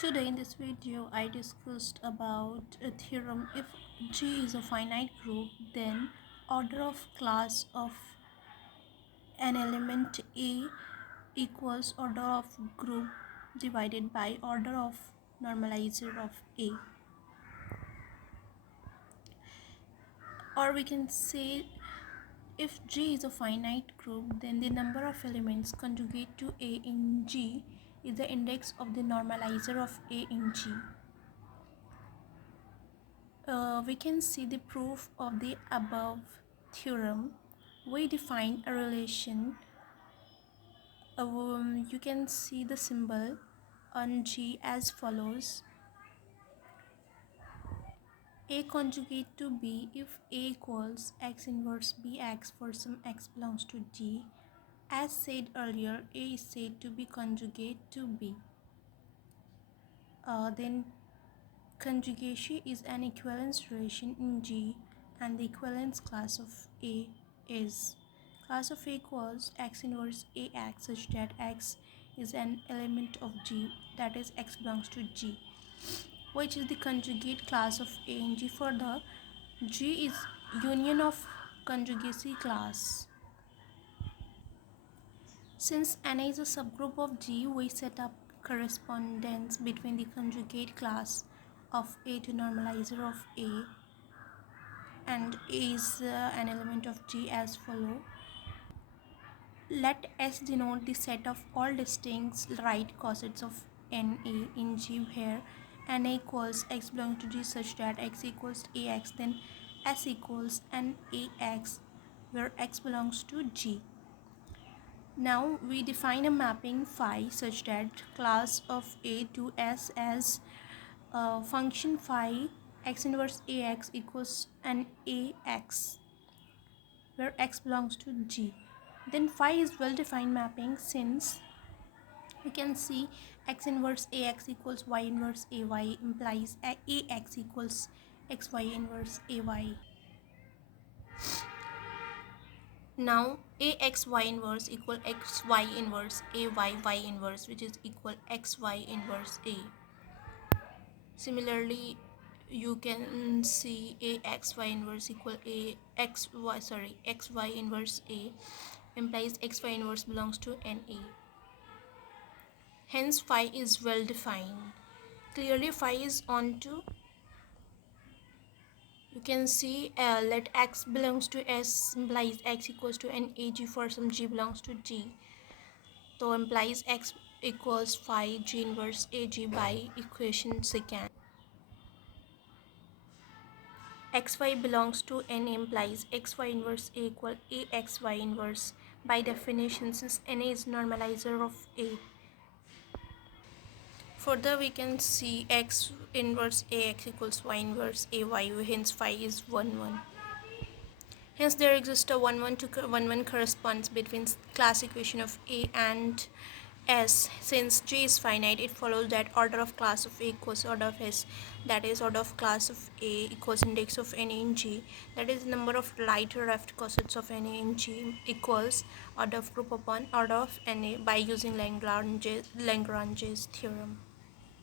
Today in this video I discussed about a theorem. If G is a finite group, then order of class of an element A equals order of group divided by order of normalizer of A. Or we can say, if G is a finite group, then the number of elements conjugate to A in G is the index of the normalizer of A in G. We can see the proof of the above theorem. We define a relation. You can see the symbol on G as follows: A conjugate to B if A equals x inverse bx for some x belongs to G. As said earlier, A is said to be conjugate to B. Then conjugation is an equivalence relation in G, and the equivalence class of A is class of A equals x inverse ax, such that x is an element of G, that is x belongs to G, which is the conjugate class of A in G. Further, G is union of conjugacy class. Since N is a subgroup of G, we set up correspondence between the conjugate class of A to normalizer of A, and A is an element of G as follow. Let S denote the set of all distinct right cossets of NA in G, where NA equals x belongs to G such that x equals AX, then S equals NAX where x belongs to G. Now we define a mapping phi such that class of A to S as function phi x inverse AX equals an AX where x belongs to G. Then phi is well-defined mapping, since we can see x inverse AX equals y inverse AY implies AX equals xy inverse AY. Now AXY inverse equal XY inverse AYY inverse, which is equal XY inverse A. Similarly, you can see AXY inverse equal XY inverse A implies XY inverse belongs to NA. Hence phi is well defined. Clearly phi is onto, you can see let x belongs to S implies x equals to NAG for some G belongs to G. So implies x equals phi G inverse AG by equation second. XY belongs to N implies XY inverse A equal AXY inverse by definition, since N is normalizer of A. Further, we can see x inverse AX equals y inverse AY, hence phi is 1 1. Hence there exists a 1 1 to 1 1 corresponds between class equation of A and S. Since G is finite, it follows that order of class of A equals order of S, that is order of class of A equals index of NA in G, that is number of right or left cossets of NA in G, equals order of group upon order of NA by using Lagrange's theorem.